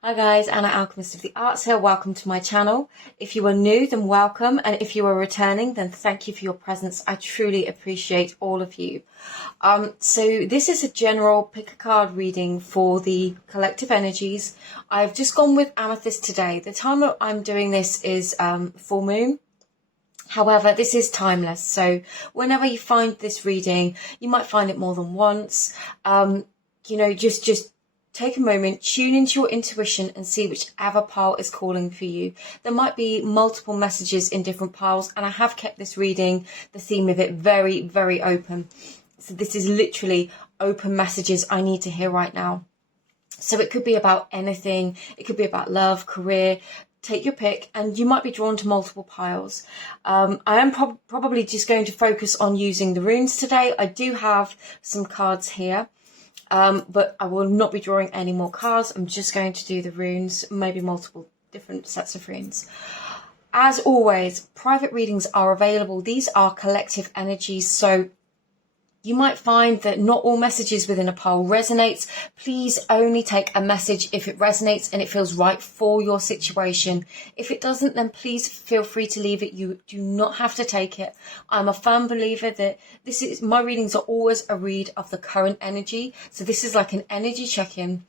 Hi guys, Anna Alchemist of the Arts here. Welcome to my channel. If you are new, then welcome. And if you are returning, then thank you for your presence. I truly appreciate all of you. So this is a general pick a card reading for the collective energies. I've just gone with Amethyst today. The time that I'm doing this is full moon. However, this is timeless. So whenever you find this reading, you might find it more than once. Just take a moment, tune into your intuition and see whichever pile is calling for you. There might be multiple messages in different piles, and I have kept this reading, the theme of it, very, very open. So this is literally open messages I need to hear right now. So it could be about anything. It could be about love, career. Take your pick, and you might be drawn to multiple piles. I am probably just going to focus on using the runes today. I do have some cards here. But I will not be drawing any more cards. I'm just going to do the runes, maybe multiple different sets of runes. As always, private readings are available. These are collective energies, so you might find that not all messages within a pile resonates. Please only take a message if it resonates and it feels right for your situation. If it doesn't, then please feel free to leave it. You do not have to take it. I'm a firm believer that my readings are always a read of the current energy. So this is like an energy check-in.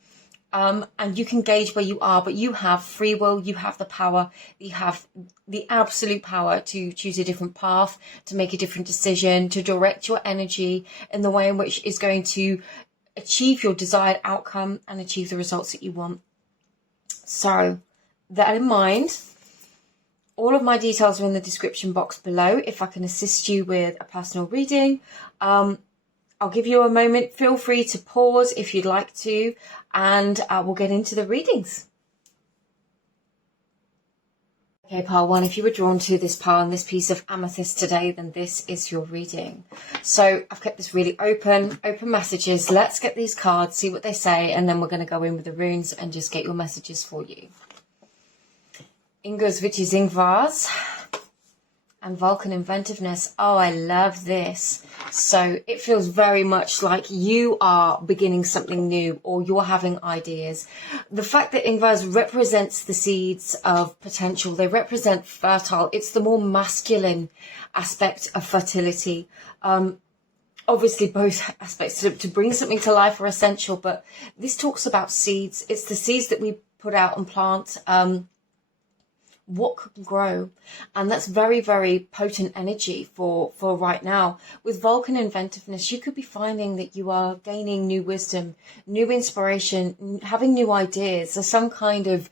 And you can gauge where you are, but you have free will, you have the power, you have the absolute power to choose a different path, to make a different decision, to direct your energy in the way in which is going to achieve your desired outcome and achieve the results that you want. So, that in mind, all of my details are in the description box below if I can assist you with a personal reading. I'll give you a moment. Feel free to pause if you'd like to, and we'll get into the readings. Okay, pile one, if you were drawn to this pile and this piece of amethyst today, then this is your reading. So I've kept this really open messages. Let's get these cards, see what they say, and then we're going to go in with the runes and just get your messages for you. Ingos, which is Ingvars. And Vulcan inventiveness. Oh, I love this. So it feels very much like you are beginning something new, or you're having ideas. The fact that Ingvars represents the seeds of potential, they represent fertile. It's the more masculine aspect of fertility. Obviously, both aspects to bring something to life are essential, but this talks about seeds. It's the seeds that we put out and plant. What can grow, and that's very, very potent energy for right now. With Vulcan inventiveness, you could be finding that you are gaining new wisdom, new inspiration, having new ideas. There's some kind of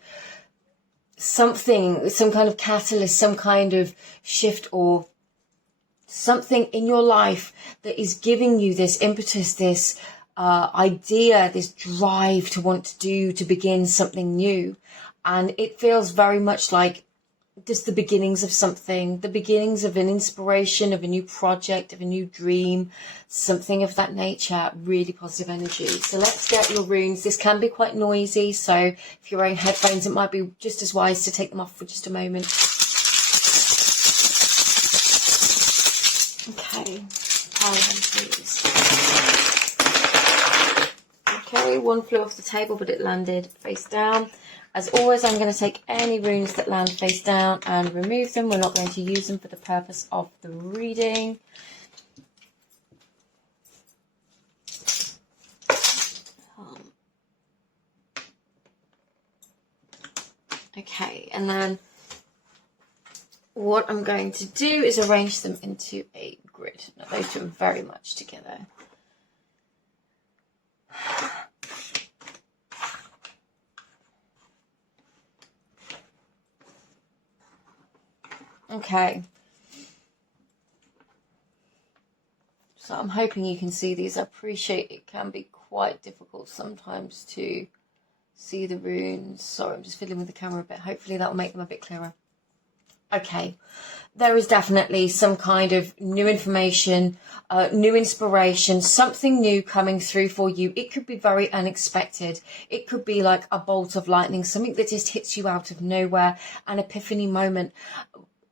catalyst, some kind of shift, or something in your life that is giving you this impetus, this idea, this drive to want to begin something new. And it feels very much like just the beginnings of something, the beginnings of an inspiration, of a new project, of a new dream, something of that nature. Really positive energy. So let's get your runes. This can be quite noisy, so if you're wearing headphones, it might be just as wise to take them off for just a moment. Okay, please. Okay, one flew off the table, but it landed face down. As always, I'm going to take any runes that land face down and remove them. We're not going to use them for the purpose of the reading. Okay, and then what I'm going to do is arrange them into a grid. Now, those two are very much together. Okay, so I'm hoping you can see these. I appreciate it can be quite difficult sometimes to see the runes. Sorry, I'm just fiddling with the camera a bit. Hopefully that will make them a bit clearer. Okay, there is definitely some kind of new information, new inspiration, something new coming through for you. It could be very unexpected. It could be like a bolt of lightning, something that just hits you out of nowhere, an epiphany moment.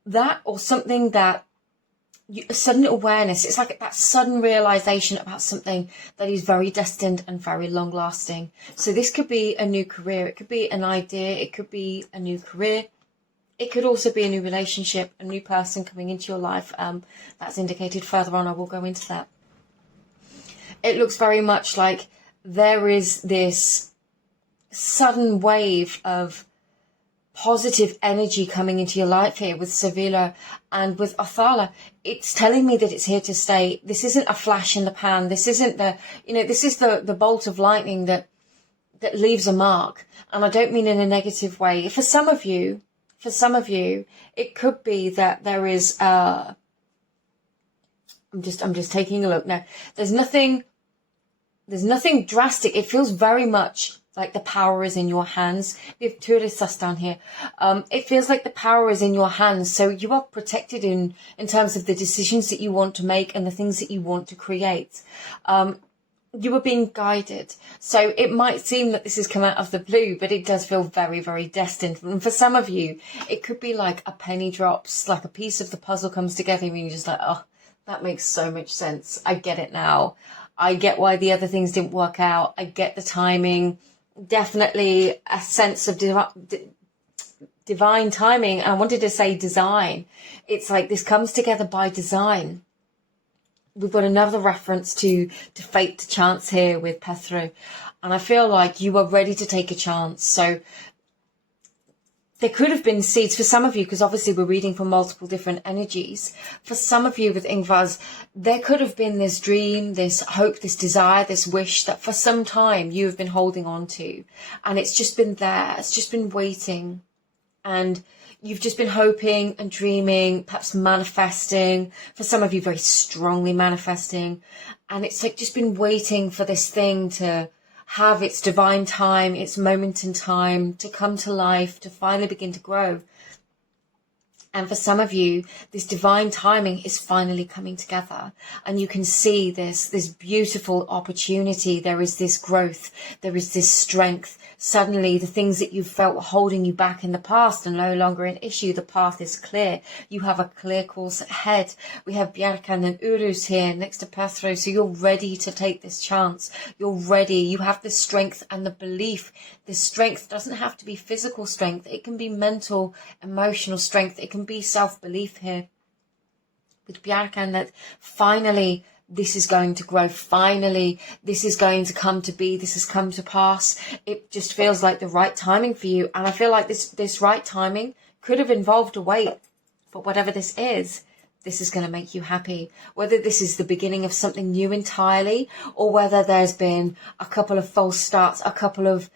That, or something that a sudden awareness. It's like that sudden realization about something that is very destined and very long lasting. So this could be a new career. It could be an idea. It could be a new career. It could also be a new relationship, a new person coming into your life. That's indicated further on. I will go into that. It looks very much like there is this sudden wave of positive energy coming into your life here with Sevilla and with Othala. It's telling me that it's here to stay. This isn't a flash in the pan. This isn't this is the bolt of lightning that leaves a mark. And I don't mean in a negative way. For some of you, it could be that there is, I'm just taking a look now. There's nothing drastic. It feels very much like the power is in your hands. We have Turisas down here. It feels like the power is in your hands. So you are protected in terms of the decisions that you want to make and the things that you want to create. You are being guided. So it might seem that this has come out of the blue, but it does feel very, very destined. And for some of you, it could be like a penny drops, like a piece of the puzzle comes together and you're just like, oh, that makes so much sense. I get it now. I get why the other things didn't work out. I get the timing. Definitely a sense of divine timing. I wanted to say design. It's like this comes together by design. We've got another reference to fate, to chance here with Petro. And I feel like you are ready to take a chance. So there could have been seeds for some of you, because obviously we're reading from multiple different energies. For some of you with Ingvaz, there could have been this dream, this hope, this desire, this wish that for some time you have been holding on to. And it's just been there. It's just been waiting. And you've just been hoping and dreaming, perhaps manifesting. For some of you, very strongly manifesting. And it's like just been waiting for this thing to have its divine time, its moment in time, to come to life, to finally begin to grow. And for some of you, this divine timing is finally coming together. And you can see this beautiful opportunity. There is this growth. There is this strength. Suddenly, the things that you felt were holding you back in the past are no longer an issue. The path is clear. You have a clear course ahead. We have Bjarkan and Urus here next to Petro. So you're ready to take this chance. You're ready. You have the strength and the belief. This strength doesn't have to be physical strength. It can be mental, emotional strength. It can be self-belief here with Bjarkan, that finally this is going to grow. Finally, this is going to come to be. This has come to pass. It just feels like the right timing for you. And I feel like this right timing could have involved a wait. But whatever this is going to make you happy. Whether this is the beginning of something new entirely, or whether there's been a couple of false starts, a couple of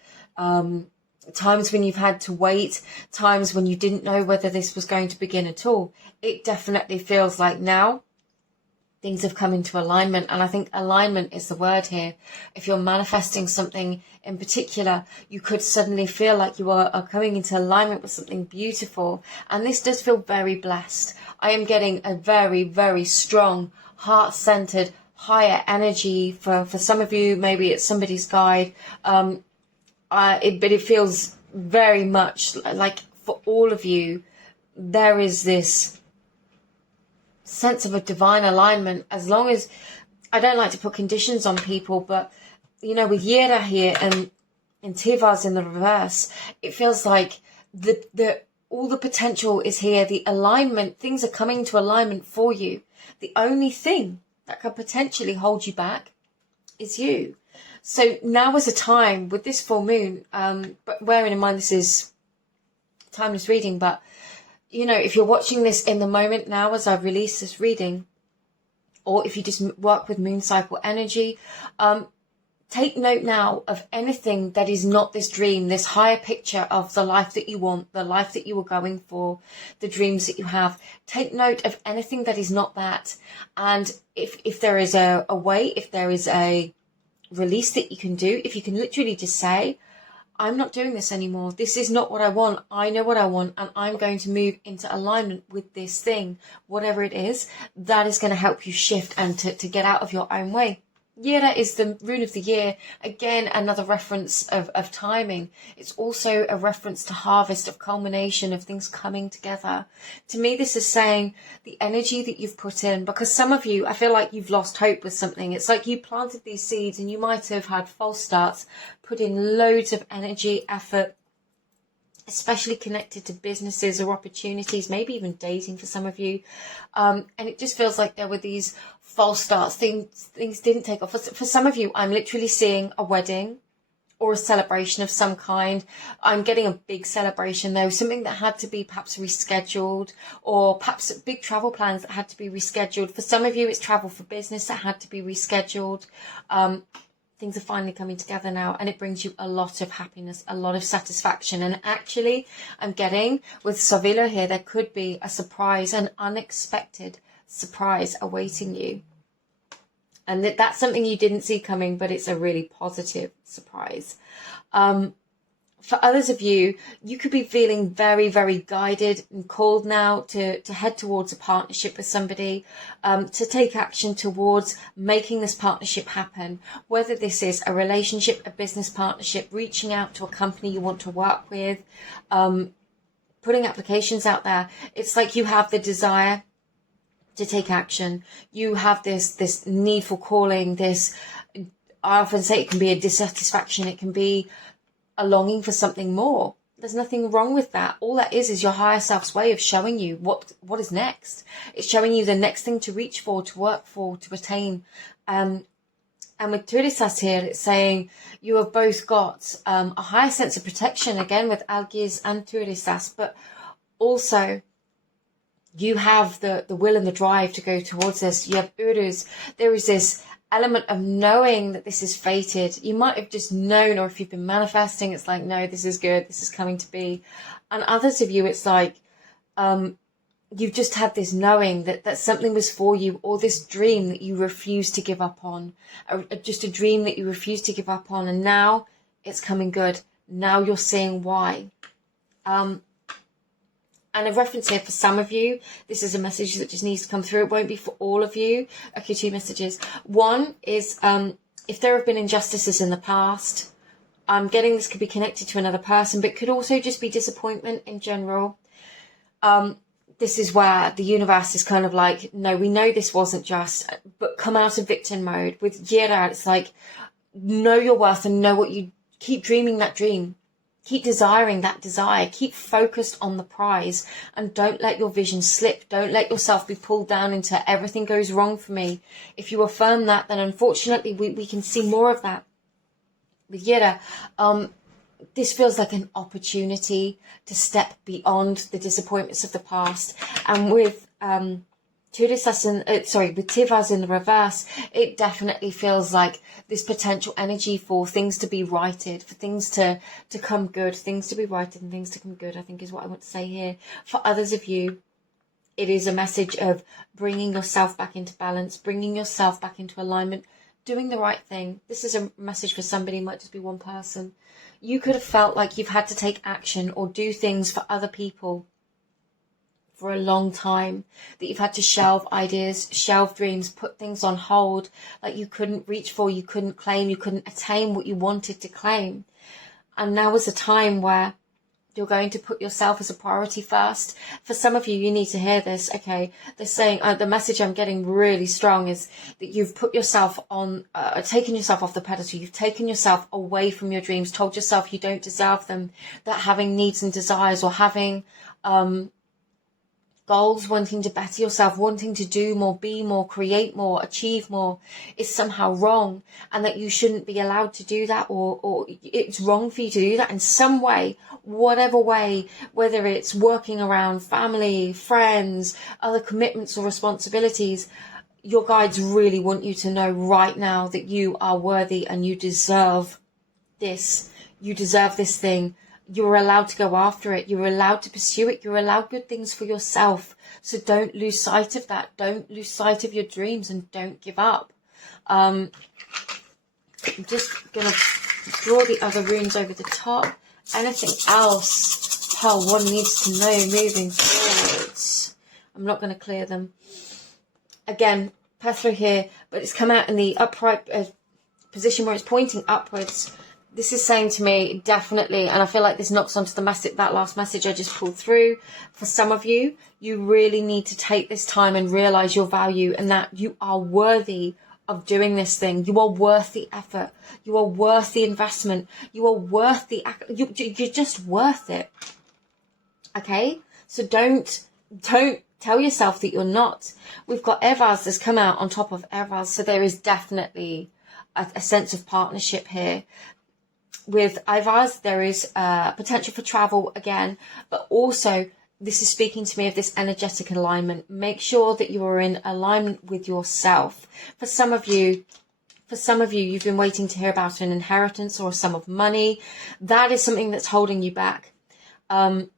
times when you've had to wait, times when you didn't know whether this was going to begin at all. It definitely feels like now things have come into alignment. And I think alignment is the word here. If you're manifesting something in particular, you could suddenly feel like you are coming into alignment with something beautiful. And this does feel very blessed. I am getting a very, very strong, heart-centered, higher energy for some of you. Maybe it's somebody's guide. But it feels very much like for all of you, there is this sense of a divine alignment. As long as, I don't like to put conditions on people, but with Yera here and Tivaz in the reverse, it feels like all the potential is here. The alignment, things are coming to alignment for you. The only thing that could potentially hold you back is you. So now is a time with this full moon, but bearing in mind this is timeless reading, but if you're watching this in the moment now as I release this reading, or if you just work with moon cycle energy, take note now of anything that is not this dream, this higher picture of the life that you want, the life that you were going for, the dreams that you have. Take note of anything that is not that. And if there is a way, if there is a release that you can do, if you can literally just say, I'm not doing this anymore. This is not what I want. I know what I want, and I'm going to move into alignment with this thing, whatever it is, that is going to help you shift and to get out of your own way. Yera is the rune of the year. Again, another reference of timing. It's also a reference to harvest, of culmination, of things coming together. To me, this is saying the energy that you've put in, because some of you, I feel like you've lost hope with something. It's like you planted these seeds and you might have had false starts, put in loads of energy, effort, especially connected to businesses or opportunities, maybe even dating for some of you. And it just feels like there were these false starts. Things didn't take off. For some of you, I'm literally seeing a wedding or a celebration of some kind. I'm getting a big celebration though, something that had to be perhaps rescheduled, or perhaps big travel plans that had to be rescheduled. For some of you, it's travel for business that had to be rescheduled. Things are finally coming together now, and it brings you a lot of happiness, a lot of satisfaction. And actually, I'm getting with Savilo here, there could be a surprise, an unexpected surprise awaiting you. And that's something you didn't see coming, but it's a really positive surprise. For others of you, you could be feeling very, very guided and called now to head towards a partnership with somebody, to take action towards making this partnership happen. Whether this is a relationship, a business partnership, reaching out to a company you want to work with, putting applications out there. It's like you have the desire to take action. You have this needful calling, this, I often say it can be a dissatisfaction. It can be a longing for something more. There's nothing wrong with that. All that is your higher self's way of showing you what is next. It's showing you the next thing to reach for, to work for, to attain. And with Turisas here, it's saying you have both got a higher sense of protection, again with Algis and Turisas, but also you have the will and the drive to go towards this. You have Urus. There is this element of knowing that this is fated. You might have just known, or if you've been manifesting, it's like, no, this is good, this is coming to be. And others of you, it's like you've just had this knowing that something was for you, or this dream that you refuse to give up on, or just a dream that you refuse to give up on, and now it's coming good. Now you're seeing why. And a reference here for some of you, this is a message that just needs to come through. It won't be for all of you. Okay, 2 messages. One is if there have been injustices in the past, I'm getting this could be connected to another person, but could also just be disappointment in general. This is where the universe is kind of like, no, we know this wasn't just, but come out of victim mode. With Jira, it's like, know your worth and know what you, keep dreaming that dream. Keep desiring that desire. Keep focused on the prize, and don't let your vision slip. Don't let yourself be pulled down into everything goes wrong for me. If you affirm that, then unfortunately we can see more of that. With Yera, this feels like an opportunity to step beyond the disappointments of the past. And with with Tivas in the reverse, it definitely feels like this potential energy for things to be righted, for things to come good, things to be righted and things to come good, I think is what I want to say here. For others of you, it is a message of bringing yourself back into balance, bringing yourself back into alignment, doing the right thing. This is a message for somebody, it might just be one person. You could have felt like you've had to take action or do things for other people for a long time, that you've had to shelve ideas, shelve dreams, put things on hold, like you couldn't reach for, you couldn't claim, you couldn't attain what you wanted to claim. And now is a time where you're going to put yourself as a priority first. For some of you, you need to hear this. Okay, they're saying, the message I'm getting really strong is that you've put yourself on, taken yourself off the pedestal. You've taken yourself away from your dreams, told yourself you don't deserve them, that having needs and desires, or having goals, wanting to better yourself, wanting to do more, be more, create more, achieve more is somehow wrong, and that you shouldn't be allowed to do that, or it's wrong for you to do that in some way, whatever way, whether it's working around family, friends, other commitments or responsibilities. Your guides really want you to know right now that you are worthy and you deserve this. You deserve this thing. You're allowed to go after it. You're allowed to pursue it. You're allowed good things for yourself. So don't lose sight of that. Don't lose sight of your dreams, and don't give up. I'm just going to draw the other runes over the top. Anything else one needs to know moving forwards? I'm not going to clear them. Again, pass through here, but it's come out in the upright position where it's pointing upwards. This is saying to me, definitely, and I feel like this knocks onto the message, that last message I just pulled through. For some of you, you really need to take this time and realize your value and that you are worthy of doing this thing. You are worth the effort. You are worth the investment. You are worth the, you're just worth it. Okay? So don't tell yourself that you're not. We've got Evaz that's come out on top of Evaz. So there is definitely a sense of partnership here. With Ivaz, there is potential for travel again, but also this is speaking to me of this energetic alignment. Make sure that you are in alignment with yourself. For some of you, you've been waiting to hear about an inheritance or a sum of money. That is something that's holding you back, or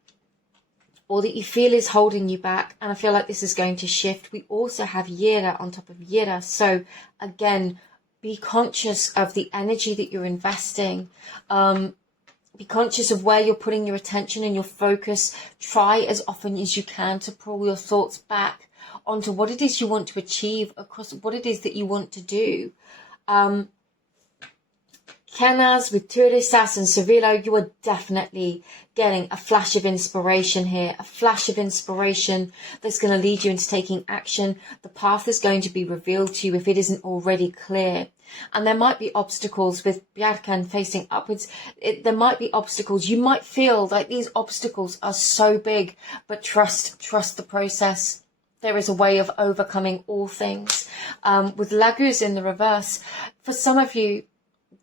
that you feel is holding you back. And I feel like this is going to shift. We also have Yira on top of Yira. So again, be conscious of the energy that you're investing. Be conscious of where you're putting your attention and your focus. Try as often as you can to pull your thoughts back onto what it is you want to achieve, across what it is that you want to do. Kenaz with Turisas and Sevilla, you are definitely getting a flash of inspiration here, a flash of inspiration that's going to lead you into taking action. The path is going to be revealed to you if it isn't already clear. And there might be obstacles with Bjarkan facing upwards. There might be obstacles. You might feel like these obstacles are so big, but trust the process. There is a way of overcoming all things. With Laguz in the reverse, for some of you,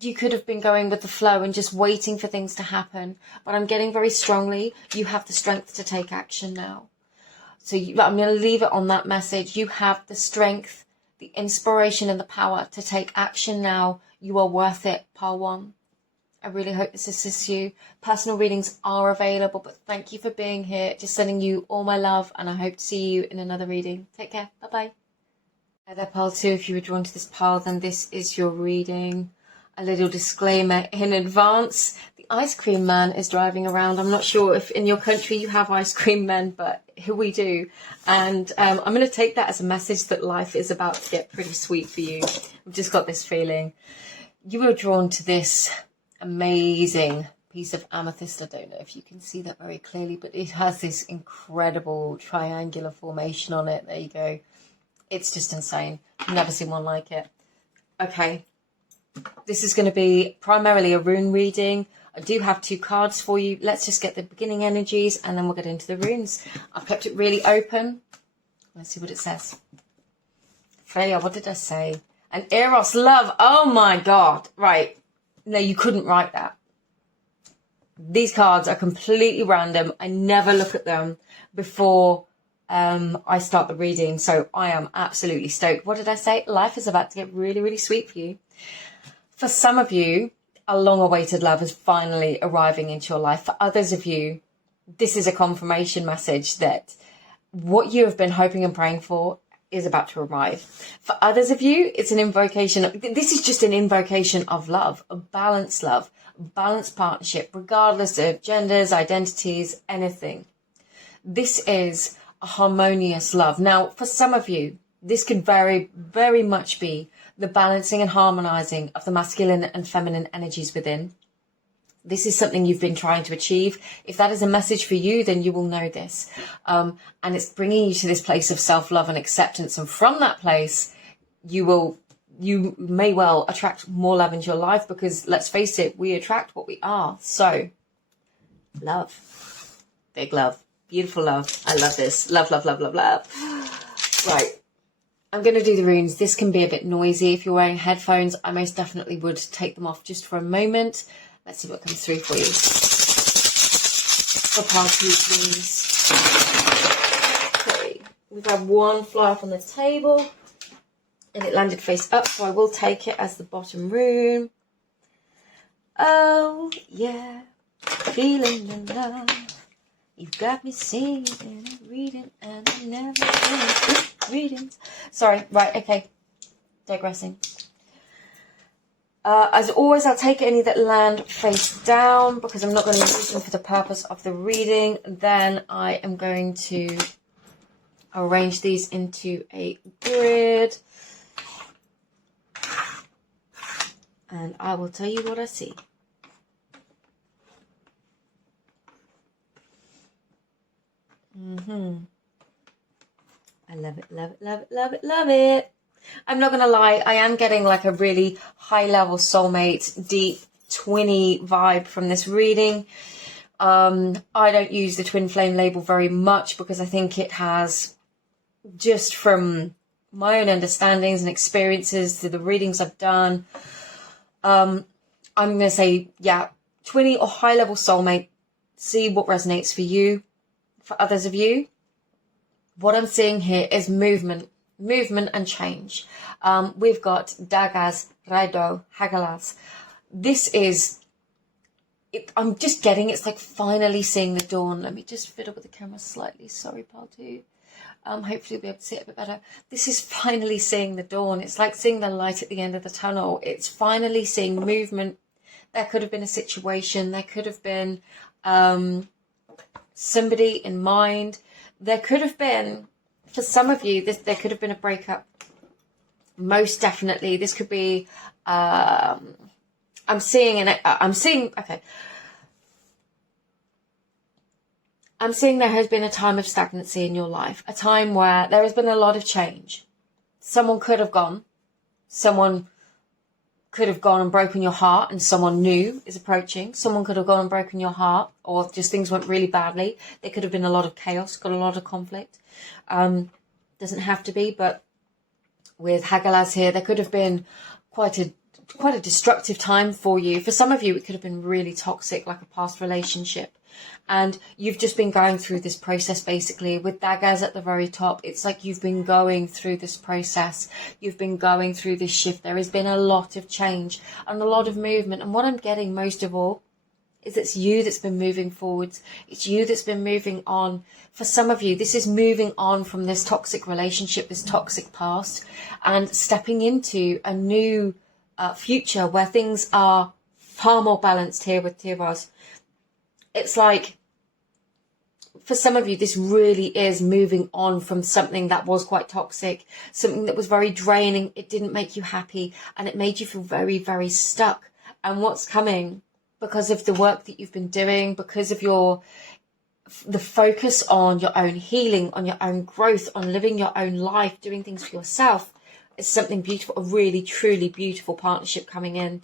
you could have been going with the flow and just waiting for things to happen. But I'm getting very strongly, you have the strength to take action now. So I'm going to leave it on that message. You have the strength, the inspiration and the power to take action now. You are worth it, Pile 1. I really hope this assists you. Personal readings are available, but thank you for being here. Just sending you all my love, and I hope to see you in another reading. Take care. Bye-bye. Hi there, Pile 2. If you were drawn to this pile, then this is your reading. A little disclaimer in advance. The ice cream man is driving around. I'm not sure if in your country you have ice cream men, but here we do. And I'm going to take that as a message that life is about to get pretty sweet for you. I've just got this feeling. You were drawn to this amazing piece of amethyst. I don't know if you can see that very clearly, but it has this incredible triangular formation on it. There you go. It's just insane. I've never seen one like it. Okay. This is going to be primarily a rune reading. I do have 2 cards for you. Let's just get the beginning energies and then we'll get into the runes. I've kept it really open. Let's see what it says. Freya, what did I say? And Eros, love. Oh my God. Right. No, you couldn't write that. These cards are completely random. I never look at them before I start the reading. So I am absolutely stoked. What did I say? Life is about to get really, really sweet for you. For some of you, a long-awaited love is finally arriving into your life. For others of you, this is a confirmation message that what you have been hoping and praying for is about to arrive. For others of you, it's an invocation. This is just an invocation of love, a balanced partnership, regardless of genders, identities, anything. This is a harmonious love. Now, for some of you, this could very, very much be the balancing and harmonizing of the masculine and feminine energies within. This is something you've been trying to achieve. If that is a message for you, then you will know this. And it's bringing you to this place of self-love and acceptance. And from that place, you may well attract more love into your life because, let's face it, we attract what we are. So, love. Big love. Beautiful love. I love this. Love, love, love, love, love. Right. I'm going to do the runes. This can be a bit noisy. If you're wearing headphones, I most definitely would take them off just for a moment. Let's see what comes through for you. For pile 2, please. Okay. We've had one fly up on the table. And it landed face up, so I will take it as the bottom rune. Oh, yeah. Feeling your love. You've got me singing and reading, and I never finish readings. Sorry, right, okay. Digressing. As always, I'll take any that land face down because I'm not going to use them for the purpose of the reading. Then I am going to arrange these into a grid. And I will tell you what I see. I love it, love it, love it, love it, love it. I'm not going to lie, I am getting like a really high-level soulmate, deep, twinny vibe from this reading. I don't use the twin flame label very much because I think it has, just from my own understandings and experiences to the readings I've done, I'm going to say, yeah, twinny or high-level soulmate. See what resonates for you. For others of you, what I'm seeing here is movement and change. We've got daggers, raido, hagalas. This is, I'm just getting, it's like finally seeing the dawn. Let me just fiddle with the camera slightly. Sorry, Paltu. Hopefully you'll be able to see it a bit better. This is finally seeing the dawn. It's like seeing the light at the end of the tunnel. It's finally seeing movement. There could have been a situation. There could have been somebody in mind. There could have been, for some of you, there could have been a breakup. Most definitely. This could be, I'm seeing there has been a time of stagnancy in your life, a time where there has been a lot of change. Someone could have gone. Someone could have gone and broken your heart and someone new is approaching. Someone could have gone and broken your heart, or just things went really badly. There could have been a lot of chaos, got a lot of conflict. Doesn't have to be, but with Hagalas here, there could have been quite a destructive time for you. For some of you, it could have been really toxic, like a past relationship. And you've just been going through this process, basically. With daggers at the very top, it's like you've been going through this process. You've been going through this shift. There has been a lot of change and a lot of movement. And what I'm getting most of all is it's you that's been moving forwards. It's you that's been moving on. For some of you, this is moving on from this toxic relationship, this toxic past, and stepping into a new future where things are far more balanced here with Tiras. It's like, for some of you, this really is moving on from something that was quite toxic, something that was very draining. It didn't make you happy and it made you feel very, very stuck. And what's coming, because of the work that you've been doing, because of the focus on your own healing, on your own growth, on living your own life, doing things for yourself, is something beautiful, a really, truly beautiful partnership coming in.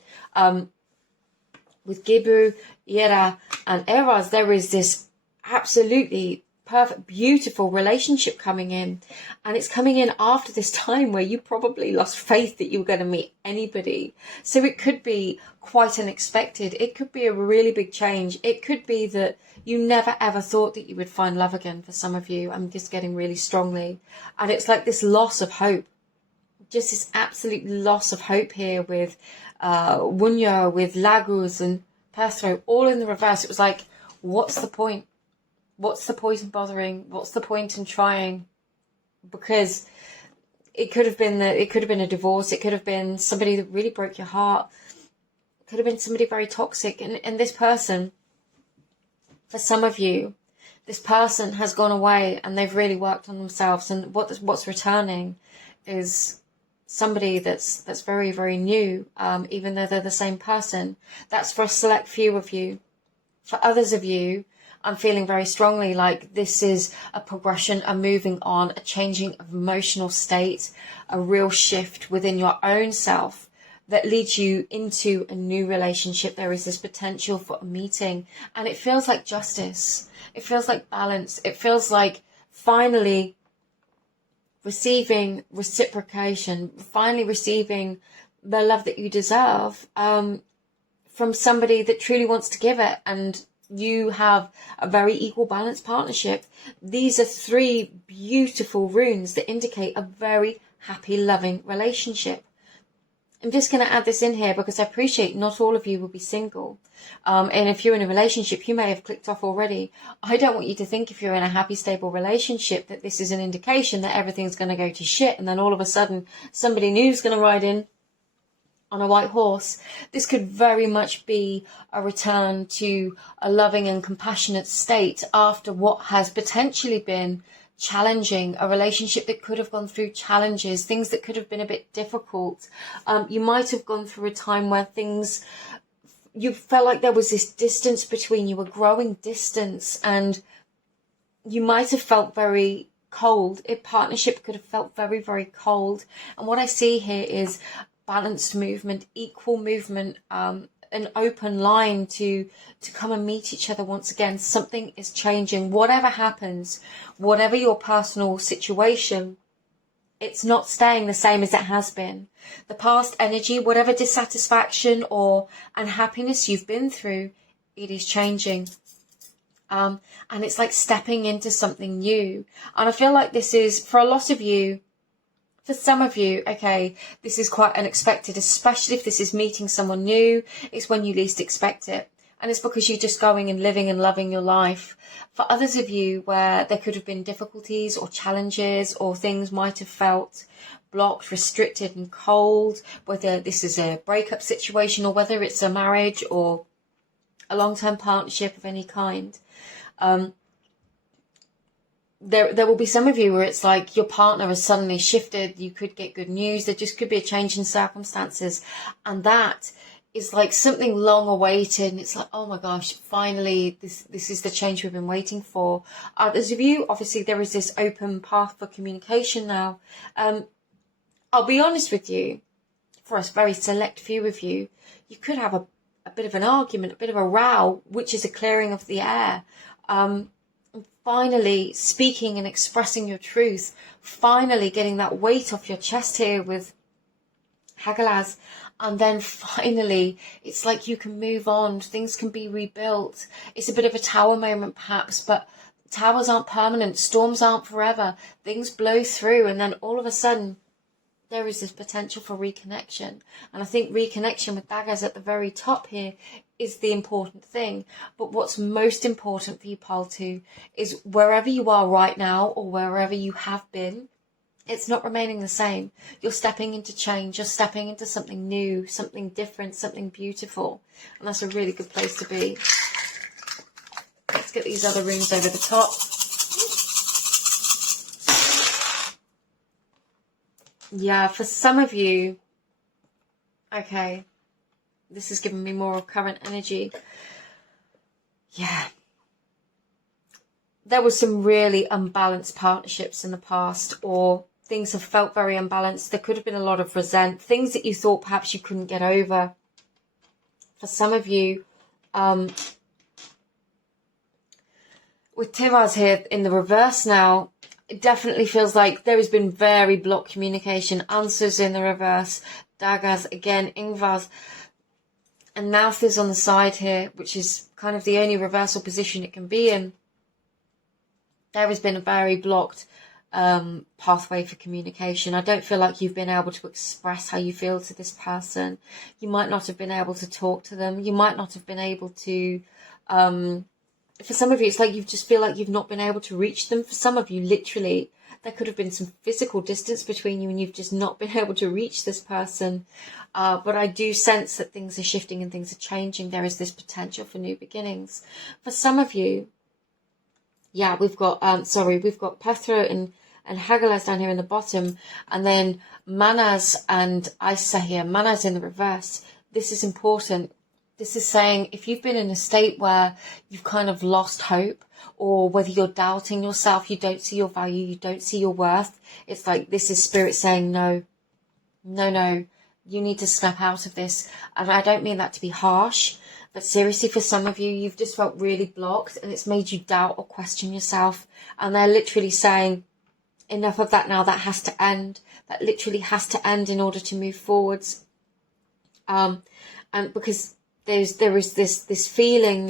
With Gibu, Yera and Eras, there is this absolutely perfect, beautiful relationship coming in. And it's coming in after this time where you probably lost faith that you were going to meet anybody. So it could be quite unexpected. It could be a really big change. It could be that you never ever thought that you would find love again for some of you. I'm just getting really strongly. And it's like this loss of hope. Just this absolute loss of hope here with Wunya, with Lagos and Perthro, all in the reverse. It was like, what's the point? What's the point in bothering? What's the point in trying? Because it could have been a divorce. It could have been somebody that really broke your heart. It could have been somebody very toxic. And this person, for some of you, this person has gone away and they've really worked on themselves. And what's returning is somebody that's very, very new, even though they're the same person. That's for a select few of you. For others of you, I'm feeling very strongly like this is a progression, a moving on, a changing of emotional state, a real shift within your own self that leads you into a new relationship. There is this potential for a meeting, and it feels like justice. It feels like balance. It feels like finally receiving reciprocation, finally receiving the love that you deserve from somebody that truly wants to give it, and you have a very equal balanced partnership. These are three beautiful runes that indicate a very happy, loving relationship. I'm just going to add this in here because I appreciate not all of you will be single. And if you're in a relationship, you may have clicked off already. I don't want you to think if you're in a happy, stable relationship that this is an indication that everything's going to go to shit and then all of a sudden somebody new is going to ride in on a white horse. This could very much be a return to a loving and compassionate state after what has potentially been challenging, a relationship that could have gone through challenges, things that could have been a bit difficult. You might have gone through a time where you felt like there was this distance between you, a growing distance, and you might have felt very cold. A partnership could have felt very, very cold. And what I see here is balanced movement, equal movement, an open line to come and meet each other once again. Something is changing. Whatever happens, whatever your personal situation, it's not staying the same as it has been. The past energy, whatever dissatisfaction or unhappiness you've been through, it is changing. And it's like stepping into something new. And I feel like this is, for a lot of you, for some of you, okay, this is quite unexpected, especially if this is meeting someone new. It's when you least expect it. And it's because you're just going and living and loving your life. For others of you, where there could have been difficulties or challenges, or things might have felt blocked, restricted and cold, whether this is a breakup situation or whether it's a marriage or a long-term partnership of any kind, there will be some of you where it's like your partner has suddenly shifted. You could get good news. There just could be a change in circumstances, and that is like something long awaited. And it's like, oh my gosh, finally, this is the change we've been waiting for. Others of you, obviously, there is this open path for communication now. I'll be honest with you, for a very select few of you, you could have a bit of an argument, a bit of a row, which is a clearing of the air. Finally speaking and expressing your truth, finally getting that weight off your chest here with Hagalaz, and then finally it's like you can move on, things can be rebuilt. It's a bit of a tower moment perhaps, but towers aren't permanent, storms aren't forever, things blow through, and then all of a sudden there is this potential for reconnection. And I think reconnection with daggers at the very top here is the important thing. But what's most important for you, Pile 2, is wherever you are right now or wherever you have been, it's not remaining the same. You're stepping into change. You're stepping into something new, something different, something beautiful. And that's a really good place to be. Let's get these other runes over the top. Yeah, for some of you, okay, this is giving me more of current energy. Yeah. There were some really unbalanced partnerships in the past, or things have felt very unbalanced. There could have been a lot of things that you thought perhaps you couldn't get over. For some of you, with Tiraz here in the reverse now, it definitely feels like there has been very blocked communication. Answers in the reverse. Daggers again. Ingvars. And Mouth is on the side here, which is kind of the only reversal position it can be in. There has been a very blocked pathway for communication. I don't feel like you've been able to express how you feel to this person. You might not have been able to talk to them. You might not have been able to... for some of you, it's like you just feel like you've not been able to reach them. For some of you, literally, there could have been some physical distance between you and you've just not been able to reach this person. But I do sense that things are shifting and things are changing. There is this potential for new beginnings. For some of you, yeah, we've got Pethro and Hagalaz down here in the bottom, and then Manaz and Isa here. Manaz in the reverse. This is important. This is saying if you've been in a state where you've kind of lost hope, or whether you're doubting yourself, you don't see your value, you don't see your worth, it's like this is spirit saying no, you need to snap out of this. And I don't mean that to be harsh, but seriously, for some of you, you've just felt really blocked and it's made you doubt or question yourself. And they're literally saying, enough of that now, that has to end. That literally has to end in order to move forwards. And because there is this feeling,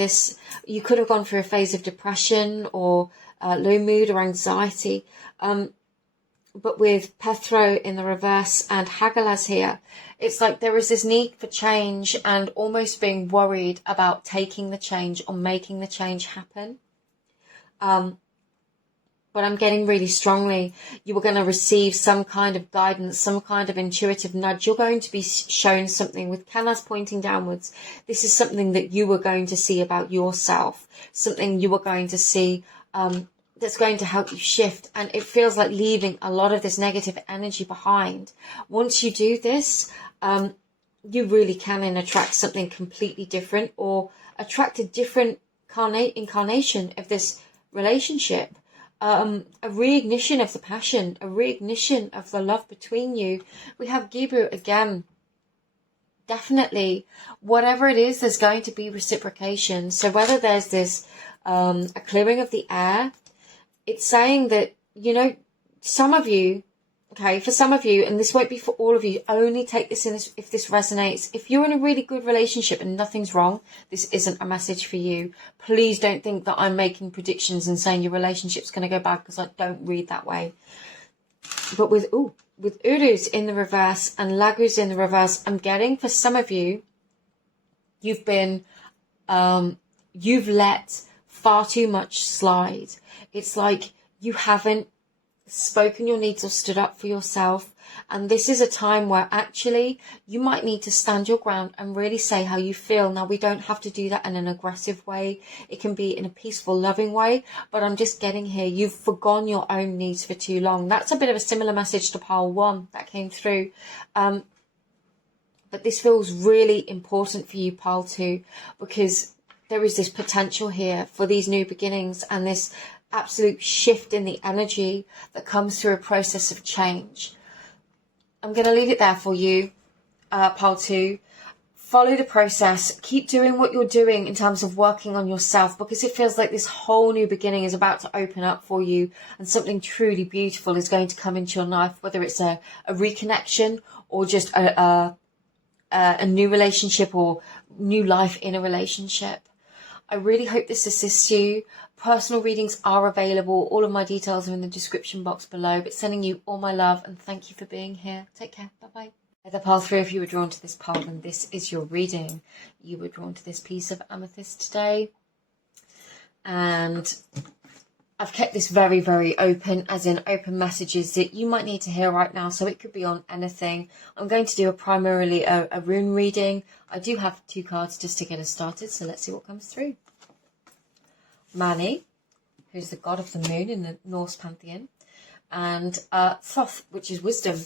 you could have gone through a phase of depression or low mood or anxiety. But with Pethro in the reverse and Hagalaz here, it's like there is this need for change and almost being worried about taking the change or making the change happen. But I'm getting really strongly, you are going to receive some kind of guidance, some kind of intuitive nudge. You're going to be shown something with Kanaz pointing downwards. This is something that you are going to see about yourself, something you are going to see that's going to help you shift. And it feels like leaving a lot of this negative energy behind. Once you do this, you really can then attract something completely different, or attract a different incarnation of this relationship. A reignition of the passion, a reignition of the love between you. We have Gibru again. Definitely, whatever it is, there's going to be reciprocation. So whether there's this a clearing of the air, it's saying that, you know, some of you, okay, for some of you, and this won't be for all of you, only take this in if this resonates. If you're in a really good relationship and nothing's wrong, this isn't a message for you. Please don't think that I'm making predictions and saying your relationship's going to go bad, because I don't read that way. But with Urus in the reverse and Lagus in the reverse, I'm getting, for some of you, you've let far too much slide. It's like you haven't spoken your needs or stood up for yourself. And this is a time where actually you might need to stand your ground and really say how you feel. Now, we don't have to do that in an aggressive way. It can be in a peaceful, loving way. But I'm just getting here, you've forgone your own needs for too long. That's a bit of a similar message to pile 1 that came through. But this feels really important for you, pile 2, because there is this potential here for these new beginnings and this absolute shift in the energy that comes through a process of change. I'm going to leave it there for you, pile 2. Follow the process. Keep doing what you're doing in terms of working on yourself, because it feels like this whole new beginning is about to open up for you, and something truly beautiful is going to come into your life, whether it's a reconnection or just a new relationship or new life in a relationship. I really hope this assists you. Personal readings are available. All of my details are in the description box below. But sending you all my love and thank you for being here. Take care. Bye-bye. The pile 3, if you were drawn to this pile, then this is your reading. You were drawn to this piece of amethyst today. And I've kept this very, very open, as in open messages that you might need to hear right now. So it could be on anything. I'm going to do primarily a rune reading. I do have 2 cards just to get us started. So let's see what comes through. Mani, who's the god of the moon in the Norse pantheon, and Thoth, which is wisdom.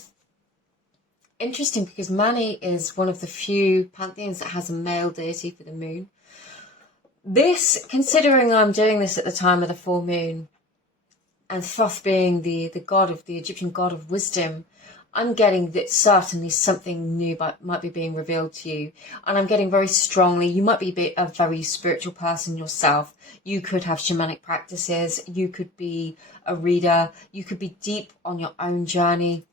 Interesting, because Mani is one of the few pantheons that has a male deity for the moon. This, considering I'm doing this at the time of the full moon, and Thoth being the god of the Egyptian god of wisdom, I'm getting that certainly something new might be being revealed to you. And I'm getting very strongly, you might be a very spiritual person yourself. You could have shamanic practices. You could be a reader. You could be deep on your own journey.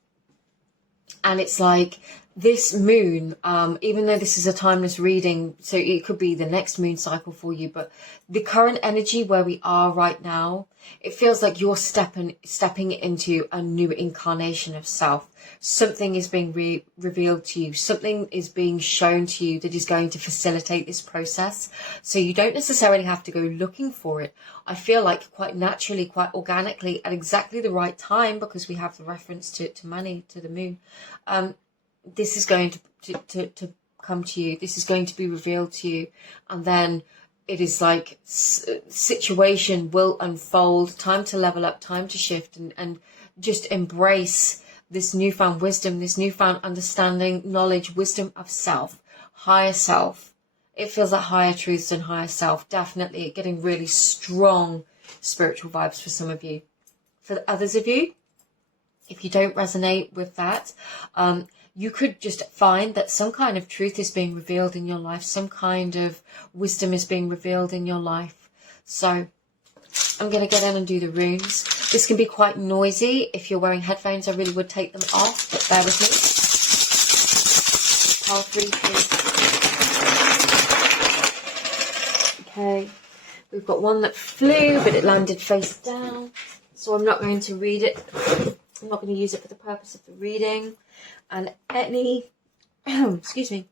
And it's like this moon, even though this is a timeless reading, so it could be the next moon cycle for you, but the current energy where we are right now, it feels like you're stepping into a new incarnation of self. Something is being revealed to you. Something is being shown to you that is going to facilitate this process. So you don't necessarily have to go looking for it. I feel like quite naturally, quite organically, at exactly the right time, because we have the reference to Mani, to the moon. This is going to come to you. This is going to be revealed to you. And then it is like situation will unfold, time to level up, time to shift, and just embrace this newfound wisdom, this newfound understanding, knowledge, wisdom of self, higher self. It feels like higher truths and higher self. Definitely getting really strong spiritual vibes for some of you. For the others of you, if you don't resonate with that, you could just find that some kind of truth is being revealed in your life. Some kind of wisdom is being revealed in your life. So I'm going to get in and do the runes. This can be quite noisy. If you're wearing headphones, I really would take them off, but bear with me. Pile 3, please. Okay. We've got one that flew, but it landed face down. So I'm not going to read it. I'm not going to use it for the purpose of the reading. And any, excuse me,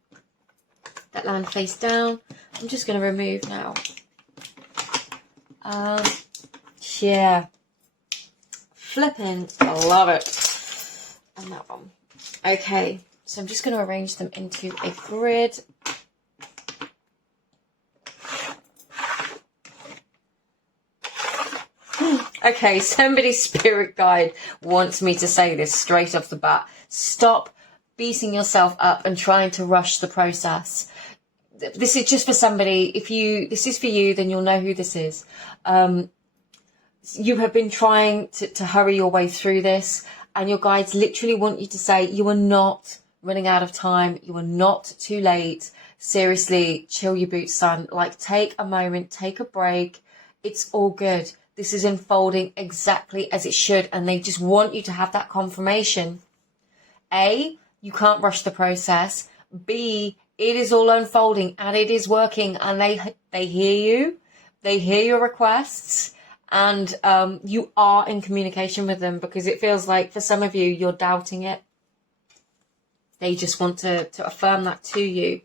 that land face down, I'm just going to remove now. Yeah. Flipping, I love it. And that one. Okay, so I'm just going to arrange them into a grid. Okay, somebody's spirit guide wants me to say this straight off the bat. Stop beating yourself up and trying to rush the process. This is just for somebody. If this is for you, then you'll know who this is. You have been trying to hurry your way through this, and your guides literally want you to say, you are not running out of time. You are not too late. Seriously, chill your boots, son. Like, take a moment, take a break. It's all good. This is unfolding exactly as it should, and they just want you to have that confirmation. A, you can't rush the process. B, it is all unfolding and it is working, and they hear you. They hear your requests, and you are in communication with them, because it feels like for some of you, you're doubting it. They just want to affirm that to you.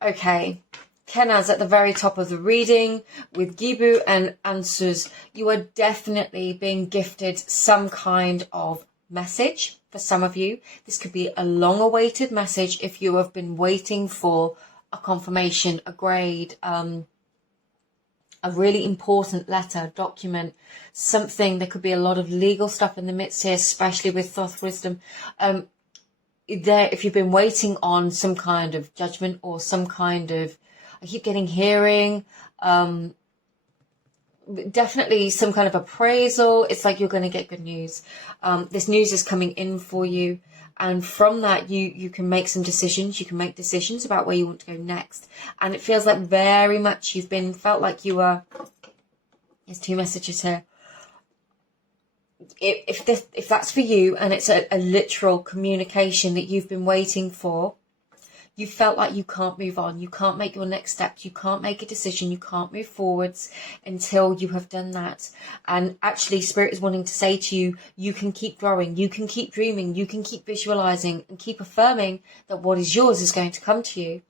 Okay. Kenaz at the very top of the reading with Gibu and answers. You are definitely being gifted some kind of message. For some of you, this could be a long-awaited message if you have been waiting for a confirmation, a grade, a really important letter, document, something. There could be a lot of legal stuff in the midst here, especially with Thoth wisdom. If you've been waiting on some kind of judgment or some kind of, I keep getting hearing, definitely some kind of appraisal. It's like you're going to get good news. This news is coming in for you. And from that, you can make some decisions. You can make decisions about where you want to go next. And it feels like very much felt like you were, there's two messages here. If that's for you, and it's a literal communication that you've been waiting for, you felt like you can't move on, you can't make your next steps, you can't make a decision, you can't move forwards until you have done that. And actually, Spirit is wanting to say to you, you can keep growing, you can keep dreaming, you can keep visualizing, and keep affirming that what is yours is going to come to you.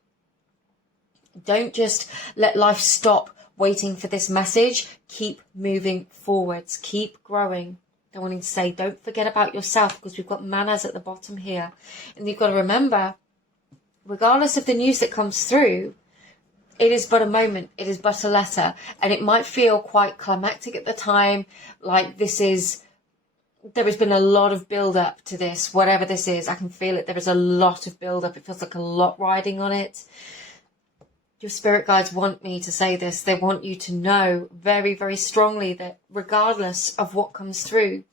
Don't just let life stop waiting for this message. Keep moving forwards, keep growing. They're wanting to say, don't forget about yourself, because we've got manners at the bottom here. And you've got to remember, regardless of the news that comes through, it is but a moment, it is but a letter, and it might feel quite climactic at the time, like there has been a lot of build-up to this, whatever this is. I can feel it. There is a lot of build-up. It feels like a lot riding on it. Your spirit guides want me to say this. They want you to know very, very strongly that regardless of what comes through,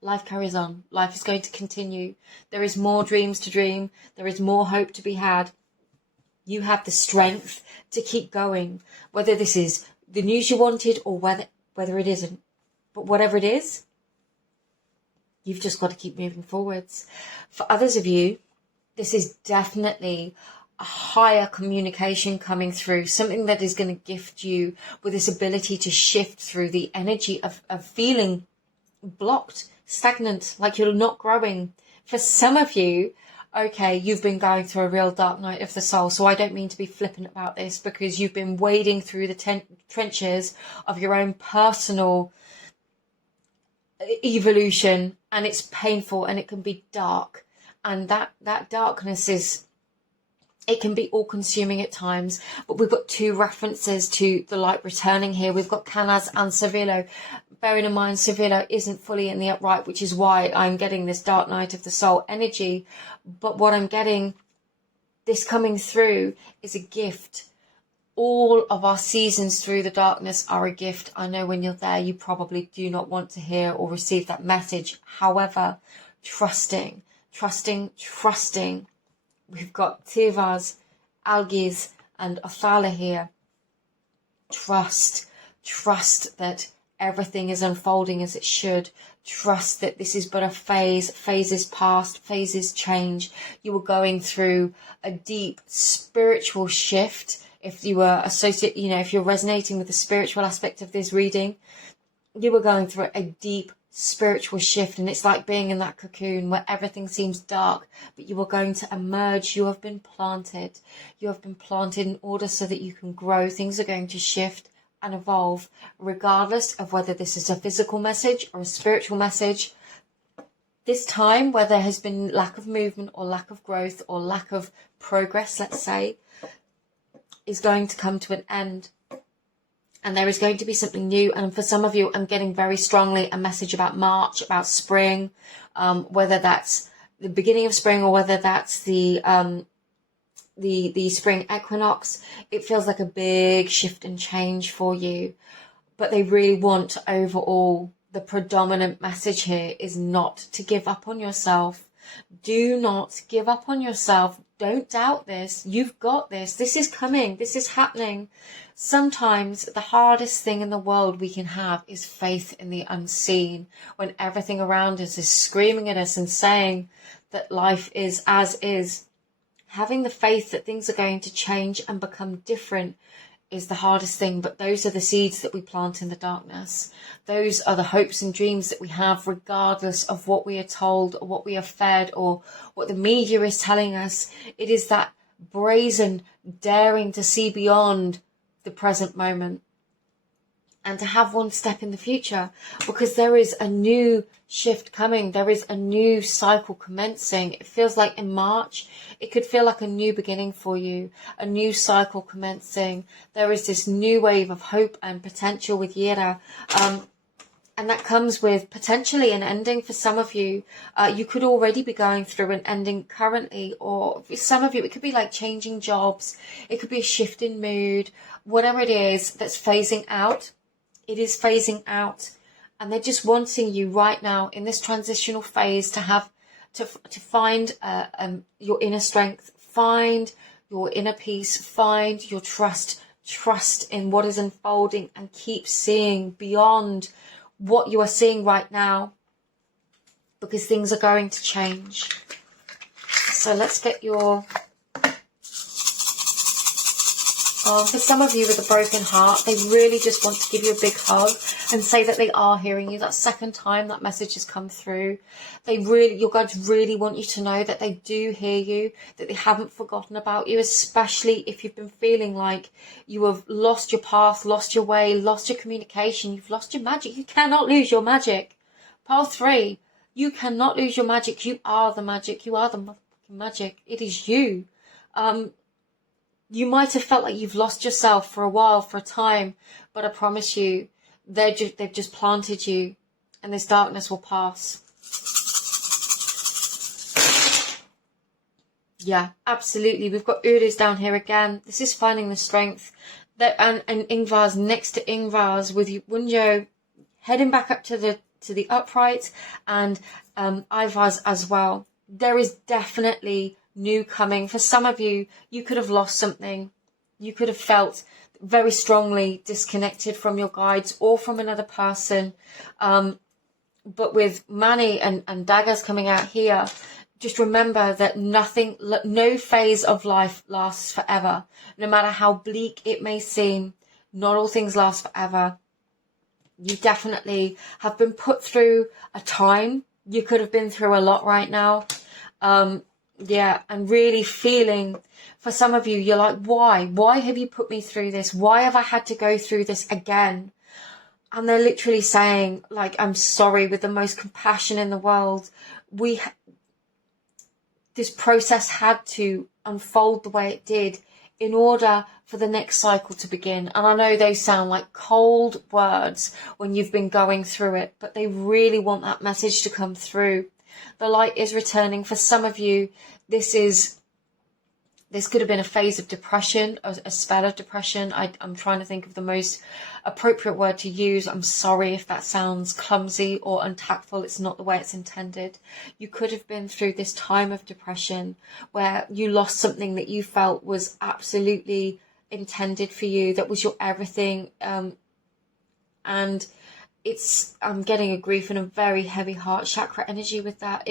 life carries on. Life is going to continue. There is more dreams to dream. There is more hope to be had. You have the strength to keep going, whether this is the news you wanted or whether it isn't. But whatever it is, you've just got to keep moving forwards. For others of you, this is definitely a higher communication coming through, something that is going to gift you with this ability to shift through the energy of feeling blocked, stagnant, like you're not growing. For some of you, okay, you've been going through a real dark night of the soul. So I don't mean to be flippant about this, because you've been wading through the trenches of your own personal evolution, and it's painful and it can be dark. And that darkness it can be all-consuming at times. But we've got two references to the light returning here. We've got Canaz and Cervelo. Bearing in mind, Cervelo isn't fully in the upright, which is why I'm getting this dark night of the soul energy. But what I'm getting, this coming through, is a gift. All of our seasons through the darkness are a gift. I know when you're there, you probably do not want to hear or receive that message. However, trusting. We've got Tivas, Algiz, and Othala here. Trust that everything is unfolding as it should. Trust that this is but a phase. Phases past, phases change. You were going through a deep spiritual shift. If you were if you're resonating with the spiritual aspect of this reading, you were going through a deep spiritual shift, and it's like being in that cocoon where everything seems dark, but you are going to emerge. You have been planted in order so that you can grow. Things are going to shift and evolve, regardless of whether this is a physical message or a spiritual message. This time where there has been lack of movement or lack of growth or lack of progress, let's say, is going to come to an end. And there is going to be something new. And for some of you, I'm getting very strongly a message about March, about spring, whether that's the beginning of spring or whether that's the spring equinox. It feels like a big shift and change for you. But they really want overall, the predominant message here is not to give up on yourself. Do not give up on yourself. Don't doubt this. You've got this. This is coming. This is happening. Sometimes the hardest thing in the world we can have is faith in the unseen, when everything around us is screaming at us and saying that life is as is. Having the faith that things are going to change and become different is the hardest thing, but those are the seeds that we plant in the darkness. Those are the hopes and dreams that we have, regardless of what we are told or what we are fed or what the media is telling us. It is that brazen daring to see beyond the present moment and to have one step in the future, because there is a new shift coming. There is a new cycle commencing. It feels like in March, it could feel like a new beginning for you, a new cycle commencing. There is this new wave of hope and potential with Yera. And that comes with potentially an ending for some of you. You could already be going through an ending currently, or for some of you, it could be like changing jobs. It could be a shift in mood, whatever it is that's phasing out. It is phasing out, and they're just wanting you right now in this transitional phase to have to find your inner strength, find your inner peace, find your trust in what is unfolding, and keep seeing beyond what you are seeing right now, because things are going to change. So let's get your... for some of you with a broken heart, they really just want to give you a big hug and say that they are hearing you. That second time that message has come through. Your guides really want you to know that they do hear you, that they haven't forgotten about you, especially if you've been feeling like you have lost your path, lost your way, lost your communication, you've lost your magic. You cannot lose your magic. Pile 3, you cannot lose your magic. You are the magic. You are the motherfucking magic. It is you. You might have felt like you've lost yourself for a while, for a time, but I promise you, they've just planted you, and this darkness will pass. Yeah, absolutely. We've got Urus down here again. This is finding the strength. And Ingvar's next to Ingvar's with Wunjo heading back up to the upright, and Ivar's as well. There is definitely new coming. For some of you, you could have lost something. You could have felt very strongly disconnected from your guides or from another person. But with Mani and daggers coming out here, just remember that no phase of life lasts forever. No matter how bleak it may seem, not all things last forever. You definitely have been put through a time. You could have been through a lot right now. Yeah, and really feeling, for some of you, you're like, why? Why have you put me through this? Why have I had to go through this again? And they're literally saying, like, I'm sorry, with the most compassion in the world. This process had to unfold the way it did in order for the next cycle to begin. And I know those sound like cold words when you've been going through it, but they really want that message to come through. The light is returning. For some of you, this could have been a phase of depression, a spell of depression. I'm trying to think of the most appropriate word to use. I'm sorry if that sounds clumsy or untactful. It's not the way it's intended. You could have been through this time of depression where you lost something that you felt was absolutely intended for you, that was your everything. And I'm getting a grief and a very heavy heart chakra energy with that.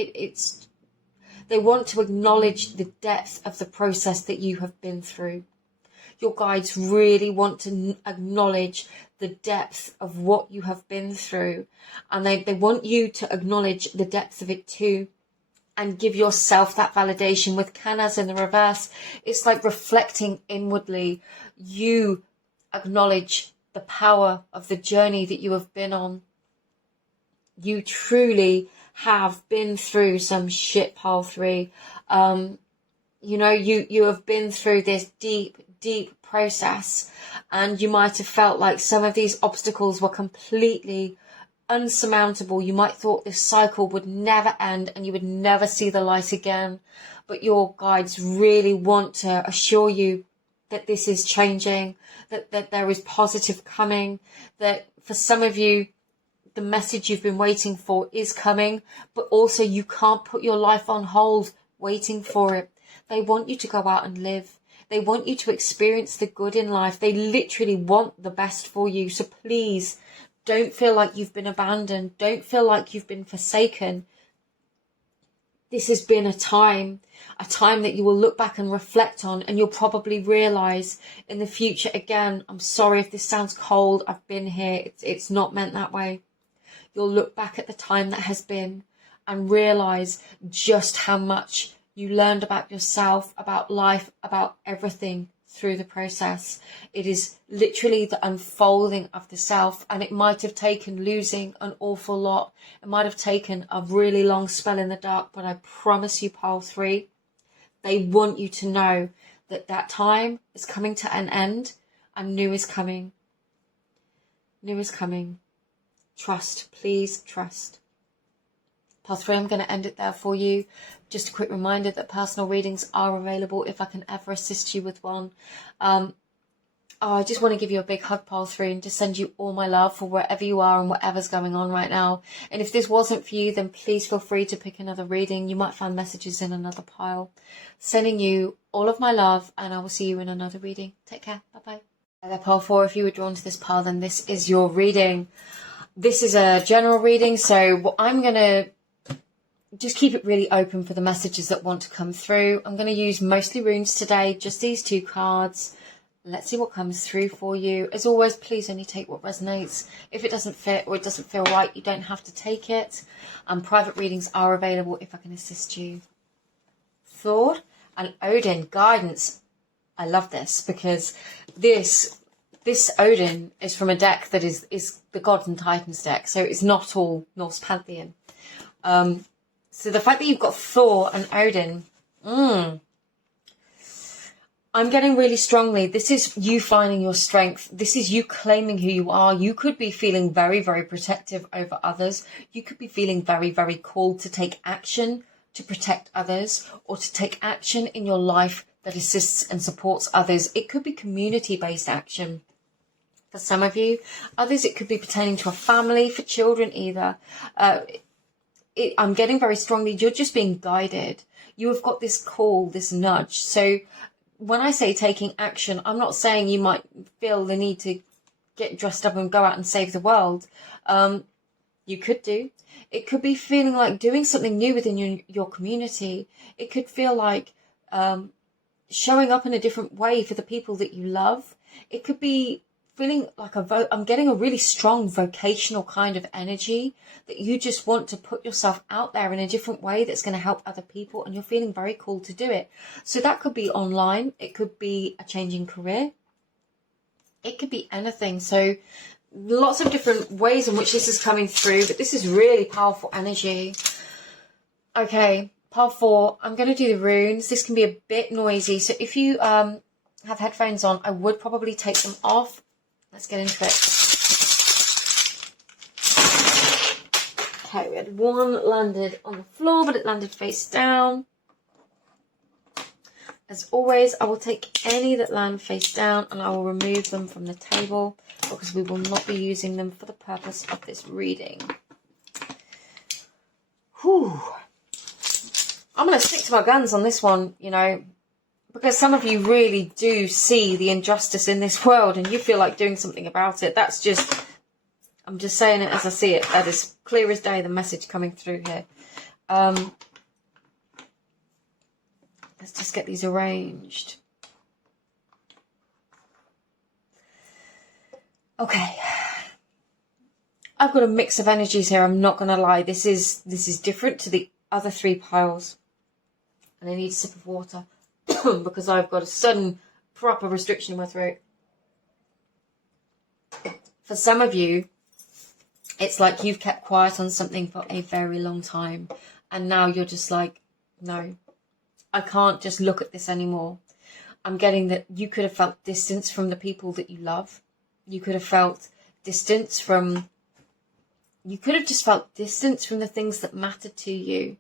They want to acknowledge the depth of the process that you have been through. Your guides really want to acknowledge the depth of what you have been through. And they want you to acknowledge the depth of it too. And give yourself that validation. With Canas in the reverse, it's like reflecting inwardly. You acknowledge the power of the journey that you have been on. You truly have been through some shit, Pile 3. You have been through this deep, deep process, and you might have felt like some of these obstacles were completely unsurmountable. You might thought this cycle would never end and you would never see the light again. But your guides really want to assure you that this is changing, that there is positive coming, that for some of you, the message you've been waiting for is coming, but also you can't put your life on hold waiting for it. They want you to go out and live. They want you to experience the good in life. They literally want the best for you. So please don't feel like you've been abandoned. Don't feel like you've been forsaken. This has been a time that you will look back and reflect on, and you'll probably realize in the future, again, I'm sorry if this sounds cold. I've been here. It's not meant that way. You'll look back at the time that has been and realize just how much you learned about yourself, about life, about everything through the process. It is literally the unfolding of the self, and it might have taken losing an awful lot. It might have taken a really long spell in the dark, but I promise you, pile 3, they want you to know that that time is coming to an end and new is coming. New is coming. Trust, please trust. Pile 3, I'm going to end it there for you. Just a quick reminder that personal readings are available if I can ever assist you with one. I just want to give you a big hug, pile 3, and just send you all my love for wherever you are and whatever's going on right now. And if this wasn't for you, then please feel free to pick another reading. You might find messages in another pile. Sending you all of my love, and I will see you in another reading. Take care. Bye-bye. There, pile 4, if you were drawn to this pile, then this is your reading. This is a general reading, so what I'm going to just keep it really open for the messages that want to come through. I'm going to use mostly runes today, just these 2 cards. Let's see what comes through for you. As always, please only take what resonates. If it doesn't fit or it doesn't feel right, you don't have to take it. Private readings are available if I can assist you. Thor and Odin, guidance. I love this because this Odin is from a deck that is the Gods and Titans deck, so it's not all Norse pantheon. So the fact that you've got Thor and Odin, I'm getting really strongly, this is you finding your strength. This is you claiming who you are. You could be feeling very, very protective over others. You could be feeling very, very called to take action to protect others, or to take action in your life that assists and supports others. It could be community-based action for some of you. Others, it could be pertaining to a family, for children either. I'm getting very strongly, you're just being guided. You have got this call, this nudge. So when I say taking action, I'm not saying you might feel the need to get dressed up and go out and save the world. You could do. It could be feeling like doing something new within your community. It could feel like showing up in a different way for the people that you love. It could be feeling like I'm getting a really strong vocational kind of energy that you just want to put yourself out there in a different way that's going to help other people, and you're feeling very called to do it. So that could be online. It could be a changing career. It could be anything. So lots of different ways in which this is coming through, but this is really powerful energy. Okay, pile 4, I'm going to do the runes. This can be a bit noisy, so if you have headphones on, I would probably take them off. Let's get into it. Okay, we had one landed on the floor, but it landed face down. As always, I will take any that land face down and I will remove them from the table because we will not be using them for the purpose of this reading. Whew. I'm going to stick to my guns on this one, you know, because some of you really do see the injustice in this world and you feel like doing something about it. That's just, I'm just saying it as I see it. That is clear as day, the message coming through here. Let's just get these arranged. Okay. I've got a mix of energies here, I'm not going to lie. This is different to the other 3 piles. And I need a sip of water because I've got a sudden proper restriction in my throat. For some of you, it's like you've kept quiet on something for a very long time. And now you're just like, no, I can't just look at this anymore. I'm getting that you could have felt distance from the people that you love. You could have felt distance from, you could have just felt distance from the things that mattered to you.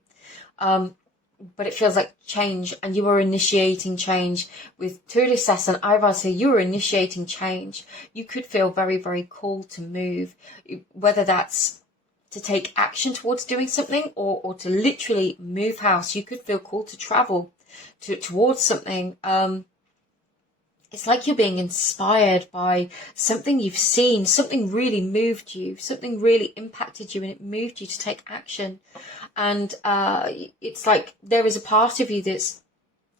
But it feels like change, and you are initiating change. With Tulisas and Ivars here, you are initiating change. You could feel very, very called to move, whether that's to take action towards doing something or to literally move house. You could feel called to travel towards something. It's like you're being inspired by something you've seen, something really moved you, something really impacted you, and it moved you to take action. And it's like there is a part of you that's,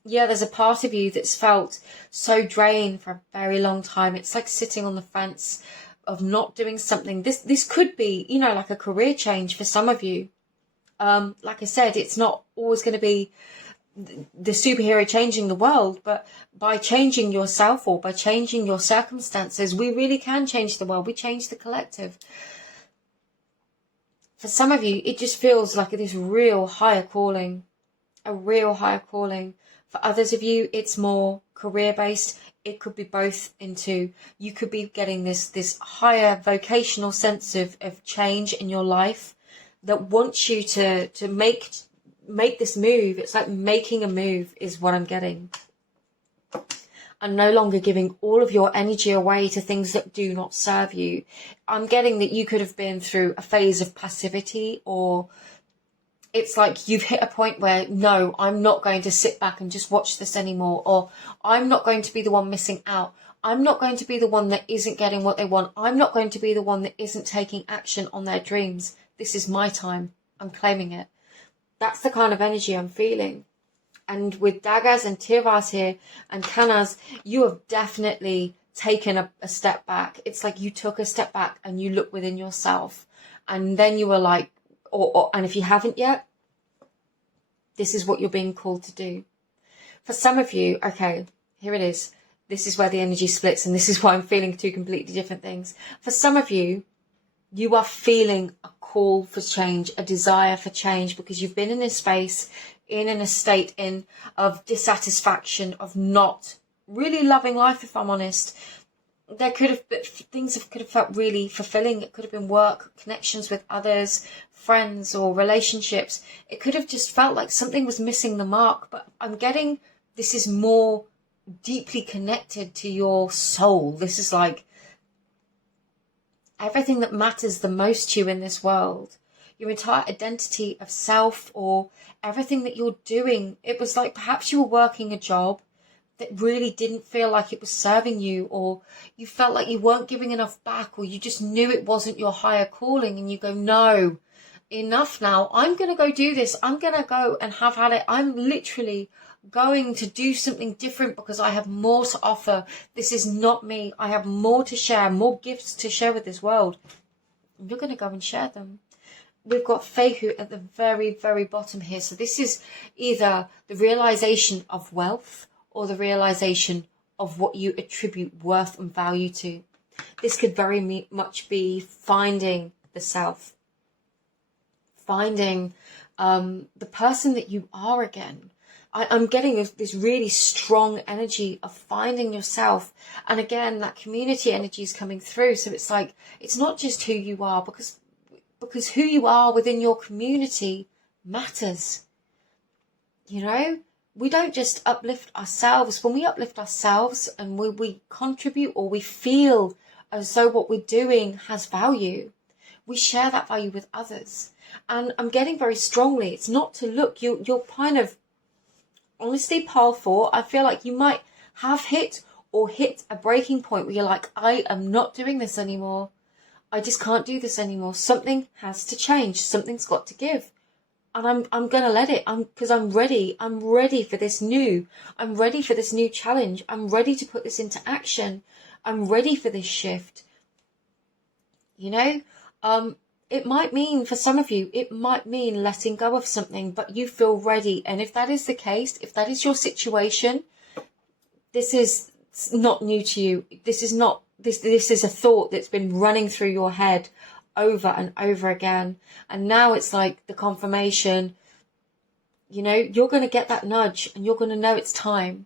there's a part of you that's felt so drained for a very long time. It's like sitting on the fence of not doing something. This could be, like a career change for some of you. Like I said, it's not always going to be the superhero changing the world, but by changing yourself or by changing your circumstances, we really can change the world. We change the collective. For some of you, it just feels like this real higher calling, a real higher calling. For others of you, it's more career-based. It could be both into, you could be getting this higher vocational sense of change in your life that wants you to make this move. It's like making a move is what I'm getting. And no longer giving all of your energy away to things that do not serve you. I'm getting that you could have been through a phase of passivity, or it's like you've hit a point where, no, I'm not going to sit back and just watch this anymore, or I'm not going to be the one missing out. I'm not going to be the one that isn't getting what they want. I'm not going to be the one that isn't taking action on their dreams. This is my time. I'm claiming it. That's the kind of energy I'm feeling. And with Dagas and Tirvas here and Kanas, you have definitely taken a step back. It's like you took a step back and you look within yourself. And then you were like, and if you haven't yet, this is what you're being called to do. For some of you, okay, here it is. This is where the energy splits, and this is why I'm feeling two completely different things. For some of you, you are feeling a call for change, a desire for change, because you've been in this space, in a state of dissatisfaction, of not really loving life, if I'm honest. There could have been things that could have felt really fulfilling. It could have been work, connections with others, friends, or relationships. It could have just felt like something was missing the mark. But I'm getting this is more deeply connected to your soul. This is like everything that matters the most to you in this world. Your entire identity of self, or everything that you're doing. It was like perhaps you were working a job that really didn't feel like it was serving you, or you felt like you weren't giving enough back, or you just knew it wasn't your higher calling, and you go, no, enough now. I'm going to go do this. I'm going to go and have had it. I'm literally going to do something different because I have more to offer. This is not me. I have more to share, more gifts to share with this world. And you're going to go and share them. We've got Fehu at the very, very bottom here. So this is either the realization of wealth or the realization of what you attribute worth and value to. This could very much be finding the self, finding the person that you are again. I'm getting this really strong energy of finding yourself. And again, that community energy is coming through. So it's like, it's not just who you are, because who you are within your community matters. You know, we don't just uplift ourselves. When we uplift ourselves and we contribute, or we feel as though what we're doing has value, we share that value with others. And I'm getting very strongly, it's not to look, you're kind of, honestly, pile 4, I feel like you might have hit a breaking point where you're like, I am not doing this anymore. I just can't do this anymore. Something has to change. Something's got to give. And I'm going to let it. Because I'm ready. I'm ready for this new. I'm ready for this new challenge. I'm ready to put this into action. I'm ready for this shift. You know, it might mean, for some of you, it might mean letting go of something, but you feel ready. And if that is the case, if that is your situation, this is not new to you. This is not, this is a thought that's been running through your head over and over again. And now it's like the confirmation, you know, you're going to get that nudge and you're going to know it's time.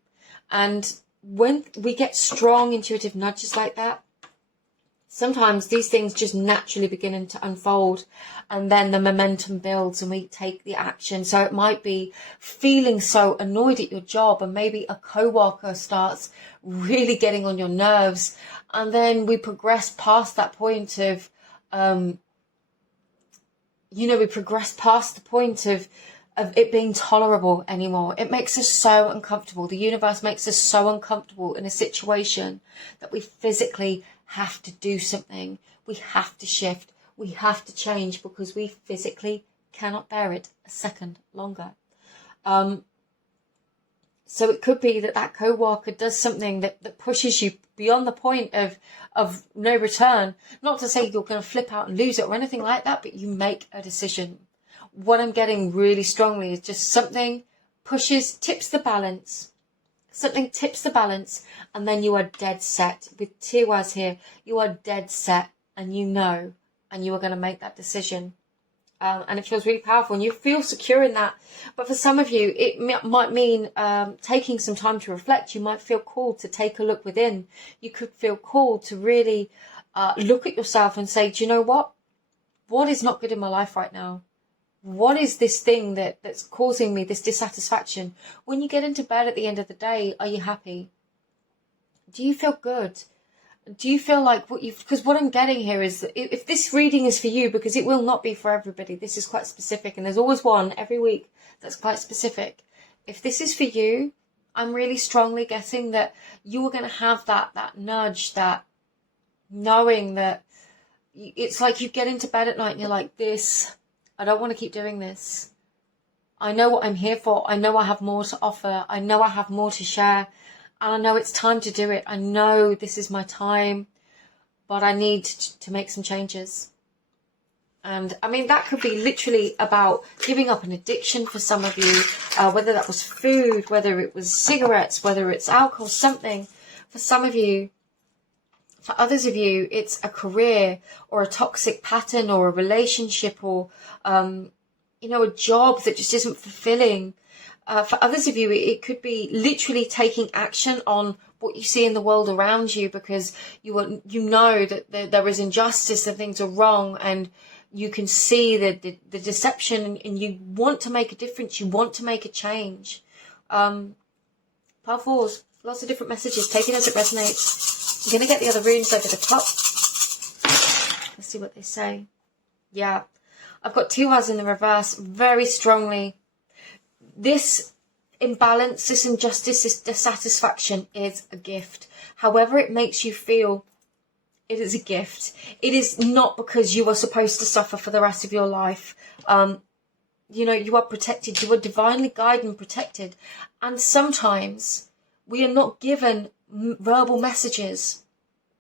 And when we get strong intuitive nudges like that, sometimes these things just naturally begin to unfold, and then the momentum builds and we take the action. So it might be feeling so annoyed at your job, and maybe a co-worker starts really getting on your nerves, and then we progress past that point of we progress past the point of it being tolerable anymore. It makes us so uncomfortable. The universe makes us so uncomfortable in a situation that we physically have to do something. We have to shift. We have to change, because we physically cannot bear it a second longer. So it could be that co-worker does something that pushes you beyond the point of no return. Not to say you're going to flip out and lose it or anything like that, but you make a decision. What I'm getting really strongly is just something tips the balance. Something tips the balance, and then you are dead set. With Tiwaz here, you are dead set, and you are going to make that decision. And it feels really powerful, and you feel secure in that. But for some of you, it might mean taking some time to reflect. You might feel called to take a look within. You could feel called to really look at yourself and say, do you know what? What is not good in my life right now? What is this thing that's causing me this dissatisfaction? When you get into bed at the end of the day, are you happy? Do you feel good? Do you feel like because what I'm getting here is that if this reading is for you, because it will not be for everybody, this is quite specific, and there's always one every week that's quite specific. If this is for you, I'm really strongly getting that you are going to have that nudge, that knowing that it's like you get into bed at night and you're like, I don't want to keep doing this. I know what I'm here for. I know I have more to offer. I know I have more to share. And I know it's time to do it. I know this is my time, but I need to make some changes. And I mean, that could be literally about giving up an addiction for some of you, whether that was food, whether it was cigarettes, whether it's alcohol, something. For some of you, for others of you, it's a career or a toxic pattern or a relationship or, a job that just isn't fulfilling. For others of you, it could be literally taking action on what you see in the world around you, because you know that there is injustice and things are wrong, and you can see the deception, and you want to make a difference. You want to make a change. Power fours, lots of different messages. Take it as it resonates. I'm going to get the other runes over the top. Let's see what they say. Yeah, I've got two As in the reverse very strongly. This imbalance, this injustice, this dissatisfaction is a gift. However it makes you feel, it is a gift. It is not because you are supposed to suffer for the rest of your life. You are protected. You are divinely guided and protected. And sometimes we are not given verbal messages.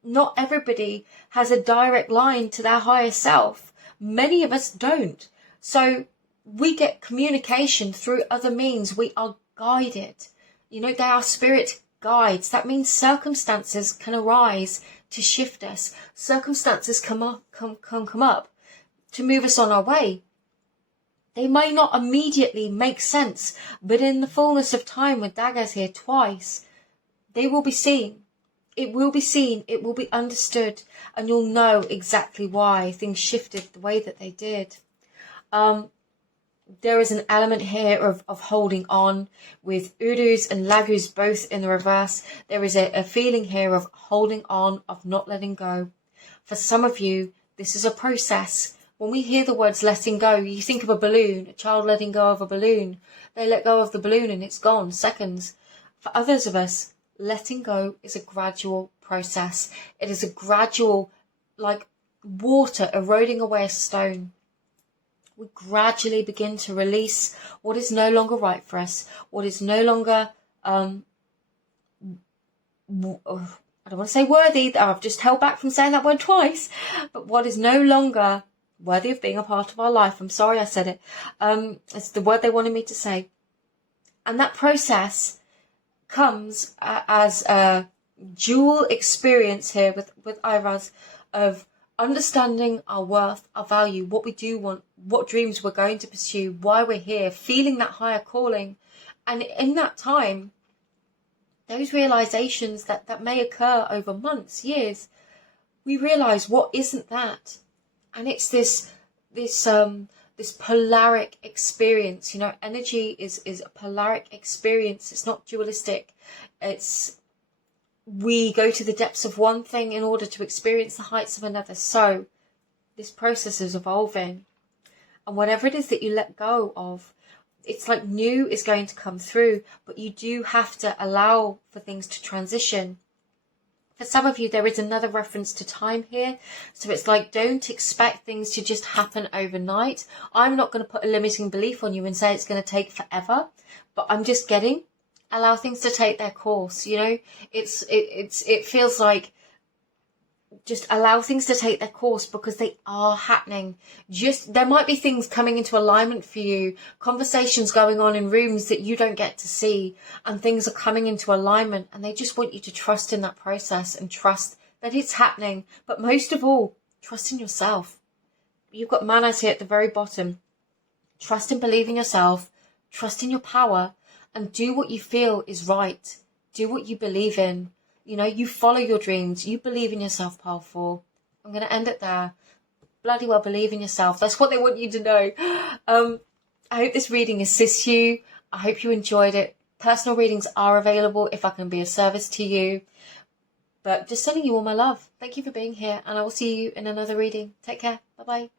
Not everybody has a direct line to their higher self. Many of us don't. So we get communication through other means. We are guided. They are spirit guides. That means circumstances can arise to shift us. Circumstances come up to move us on our way. They may not immediately make sense, but in the fullness of time, with daggers here twice, they will be seen. It will be seen, it will be understood, and you'll know exactly why things shifted the way that they did. There is an element here of holding on, with Urus and Lagus both in the reverse. There is a feeling here of holding on, of not letting go. For some of you, this is a process. When we hear the words letting go, you think of a balloon, a child letting go of a balloon. They let go of the balloon and it's gone, seconds. For others of us, letting go is a gradual process. It is a gradual, like water eroding away a stone. We gradually begin to release what is no longer right for us, what is no longer, I don't want to say worthy, I've just held back from saying that word twice, but what is no longer worthy of being a part of our life. I'm sorry I said it. It's the word they wanted me to say. And that process comes as a dual experience here with Iraz of understanding our worth, our value, what we do want, what dreams we're going to pursue, why we're here, feeling that higher calling. And in that time, those realizations that may occur over months, years, we realize what isn't that. And it's this polaric experience. You know, energy is a polaric experience. It's not dualistic. It's, we go to the depths of one thing in order to experience the heights of another. So this process is evolving. And whatever it is that you let go of, it's like new is going to come through, but you do have to allow for things to transition. For some of you, there is another reference to time here. So it's like, don't expect things to just happen overnight. I'm not going to put a limiting belief on you and say it's going to take forever, but I'm just getting, allow things to take their course. You know, it feels like, just allow things to take their course, because they are happening. Just, there might be things coming into alignment for you, conversations going on in rooms that you don't get to see, and things are coming into alignment, and they just want you to trust in that process and trust that it's happening. But most of all, trust in yourself. You've got manners here at the very bottom. Trust and believe in yourself, trust in your power, and do what you feel is right. Do what you believe in. You know, you follow your dreams. You believe in yourself, powerful. I'm going to end it there. Bloody well believe in yourself. That's what they want you to know. I hope this reading assists you. I hope you enjoyed it. Personal readings are available if I can be of service to you. But just sending you all my love. Thank you for being here. And I will see you in another reading. Take care. Bye-bye.